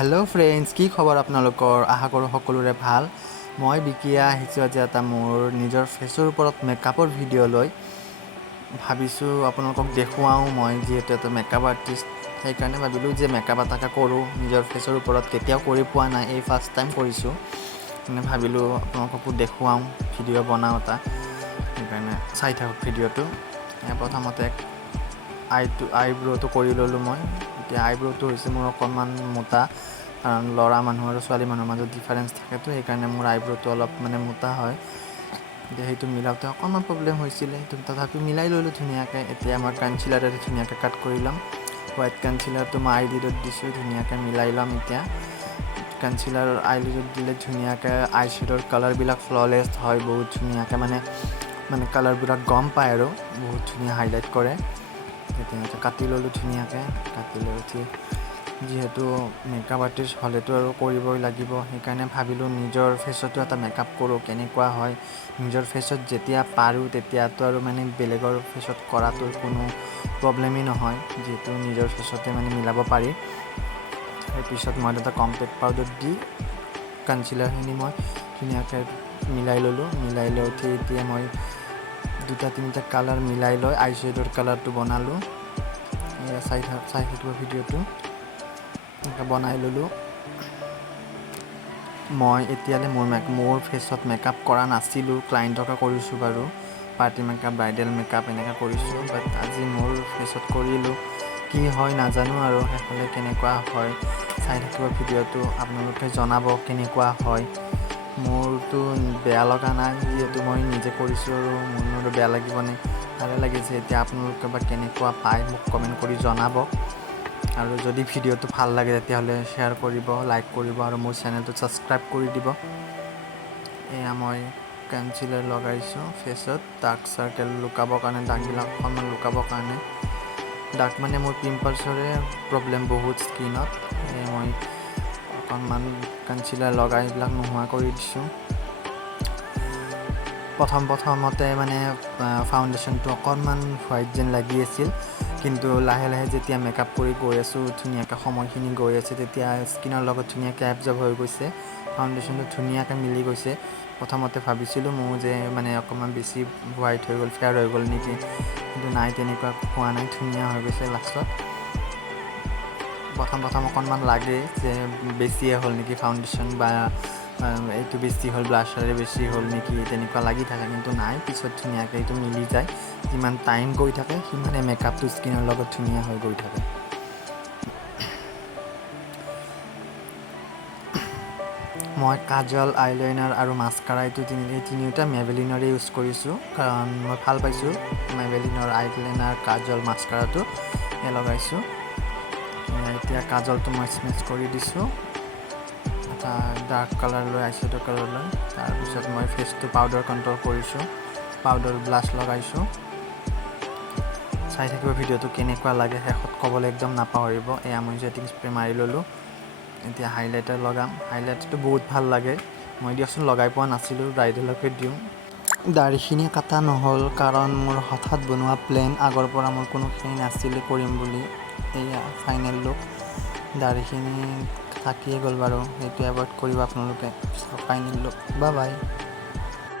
Hello' friends, কি খবৰ আপোনালোকৰ? আশা কৰোঁ সকলোৰে ভাল। মই বিকিয়া আহিছোঁ আজি এটা মোৰ নিজৰ ফেচৰ ওপৰত মেকআপৰ ভিডিঅ' লৈ। ভাবিছোঁ আপোনালোকক দেখুৱাওঁ, মই যিহেতু এটা মেকআপ আৰ্টিষ্ট, সেইকাৰণে ভাবিলোঁ যে মেকআপ এটাকে কৰোঁ নিজৰ ফেচৰ ওপৰত। কেতিয়াও কৰি পোৱা নাই, এই ফাৰ্ষ্ট টাইম কৰিছোঁ। মানে ভাবিলোঁ আপোনালোককো দেখুৱাওঁ, ভিডিঅ' বনাওঁ এটা, সেইকাৰণে চাই থাকক ভিডিঅ'টো। প্ৰথমতে আইব্ৰ'টো কৰি ল'লোঁ মই। এতিয়া আইব্ৰ'টো হৈছে মোৰ অকণমান মোটা, কাৰণ ল'ৰা মানুহ আৰু ছোৱালী মানুহৰ মাজত ডিফাৰেঞ্চ থাকেতো, সেইকাৰণে মোৰ আইব্ৰ'টো অলপ মানে মোটা হয়। এতিয়া সেইটো মিলাওঁতে অকণমান প্ৰব্লেম হৈছিলে, কিন্তু তথাপিও মিলাই ল'লোঁ ধুনীয়াকৈ। এতিয়া মই কনচিলাৰেৰে ধুনীয়াকৈ কাট কৰি ল'ম। হোৱাইট কনচিলাৰটো মই আইলিডত দিছোঁ, ধুনীয়াকৈ মিলাই ল'ম। এতিয়া কনচিলাৰ আইলিডত দিলে ধুনীয়াকৈ আই শ্বেডৰ কালাৰবিলাক ফ্ললেছ হয়, বহুত ধুনীয়াকৈ মানে কালাৰবিলাক গম পায় আৰু বহুত ধুনীয়া হাইলাইট কৰে। এতিয়া কাটি ল'লোঁ ধুনীয়াকৈ। কাটি লৈ উঠি যিহেতু মেকআপ আৰ্টিষ্ট হ'লেতো আৰু কৰিবই লাগিব, সেইকাৰণে ভাবিলোঁ নিজৰ ফেচতো এটা মেকআপ কৰোঁ, কেনেকুৱা হয়। নিজৰ ফেচত যেতিয়া পাৰোঁ তেতিয়াতো আৰু মানে বেলেগৰ ফেচত কৰাটোৰ কোনো প্ৰব্লেমেই নহয়, যিহেতু নিজৰ ফেচতে মানে মিলাব পাৰি। তাৰপিছত মই এটা কম্পেক্ট পাউডাৰ দি কনচিলাৰখিনি মই ধুনীয়াকৈ মিলাই ল'লোঁ। মিলাই লৈ উঠি এতিয়া মই 2-3টা কালাৰ মিলাই লৈ আই শ্বেডৰ কালাৰটো বনালোঁ। এয়া চাই থাকিব ভিডিঅ'টো। এনেকৈ বনাই ল'লোঁ। মই এতিয়ালৈ মোৰ ফেচত মেকআপ কৰা নাছিলোঁ, ক্লাইণ্টকে কৰিছোঁ বাৰু। পাৰ্টি মেকআপ, ব্ৰাইডেল মেকআপ এনেকৈ কৰিছোঁ, বাট আজি মোৰ ফেচত কৰিলোঁ। কি হয় নাজানো আৰু শেষলৈ কেনেকুৱা হয়। চাই থাকিব ভিডিঅ'টো, আপোনালোকে জনাব কেনেকুৱা হয়। মোৰতো বেয়া লগা নাই, যিহেতু মই নিজে কৰিছোঁ আৰু মোৰনো বেয়া লাগিবনে? ভালে লাগিছে। এতিয়া আপোনালোকে বা কেনেকুৱা পায় মোক কমেণ্ট কৰি জনাব। আৰু যদি ভিডিঅ'টো ভাল লাগে তেতিয়াহ'লে শ্বেয়াৰ কৰিব, লাইক কৰিব আৰু মোৰ চেনেলটো ছাবস্ক্ৰাইব কৰি দিব। এয়া মই কনচিলাৰ লগাইছোঁ ফেচত, ডাৰ্ক চাৰ্কেল লুকাবৰ কাৰণে, দাগবিলাক অকণমান লুকাবৰ কাৰণে। দাগ মানে মোৰ পিম্পলছৰে প্ৰব্লেম বহুত স্কিনত, সেয়ে মই অকণমান কনচিলাৰ লগাই এইবিলাক নোহোৱা কৰি দিছোঁ। প্ৰথমতে মানে ফাউণ্ডেশ্যনটো অকণমান হোৱাইট যেন লাগি আছিল, কিন্তু লাহে লাহে যেতিয়া মেকআপ কৰি গৈ আছোঁ, ধুনীয়াকৈ সময়খিনি গৈ আছে, তেতিয়া স্কিনৰ লগত ধুনীয়াকৈ এবজৰ্ব হৈ গৈছে। ফাউণ্ডেশ্যনটো ধুনীয়াকৈ মিলি গৈছে। প্ৰথমতে ভাবিছিলোঁ মোৰ যে মানে অকণমান বেছি হোৱাইট হৈ গ'ল, ফেয়াৰ হৈ গ'ল নেকি, কিন্তু নাই, তেনেকুৱা হোৱা নাই, ধুনীয়া হৈ গৈছে লাষ্টত। প্ৰথম অকণমান লাগে যে বেছিয়ে হ'ল নেকি ফাউণ্ডেশ্যন, বা এইটো বেছি হ'ল, ব্লাছাৰে বেছি হ'ল নেকি, তেনেকুৱা লাগি থাকে, কিন্তু নাই, পিছত ধুনীয়াকৈ এইটো মিলি যায়। যিমান টাইম গৈ থাকে সিমানে মেকআপটো স্কিনৰ লগত ধুনীয়া হৈ গৈ থাকে। মই কাজল, আইলাইনাৰ আৰু মাস্কাৰা এই তিনিওটা মেবেলিনৰে ইউজ কৰিছোঁ, কাৰণ মই ভাল পাইছোঁ মেবেলিনৰ আইলাইনাৰ, কাজল, মাস্কাৰাটো লগাইছোঁ। এতিয়া কাজলটো মই স্মেচ কৰি দিছোঁ, এটা ডাৰ্ক কালাৰ লৈ, আই শ্বেডৰ কালাৰ লৈ। তাৰপিছত মই ফেচটো পাউডাৰ কণ্ট্ৰল কৰিছোঁ, পাউডাৰ ব্লাছ লগাইছোঁ। চাই থাকিব ভিডিঅ'টো কেনেকুৱা লাগে, শেষত ক'বলৈ একদম নাপাহৰিব। এয়া মই জেটিং স্প্ৰে মাৰি ল'লোঁ। এতিয়া হাইলাইটাৰ লগাম। হাইলাইটাৰটো বহুত ভাল লাগে, মই দিয়কচোন লগাই পোৱা নাছিলোঁ, ব্ৰাইডেলকে দিওঁ। দাঢ়িখিনি কাটা নহ'ল, কাৰণ মোৰ হঠাৎ বনোৱা প্লেন, আগৰ পৰা মোৰ কোনো সেই নাছিলে কৰিম বুলি। এয়া ফাইনেল লুক। দাঢ়িখিনি থাকিয়ে গ'ল বাৰু, সেইটো এভইড কৰিব আপোনালোকে। Final look, bye bye.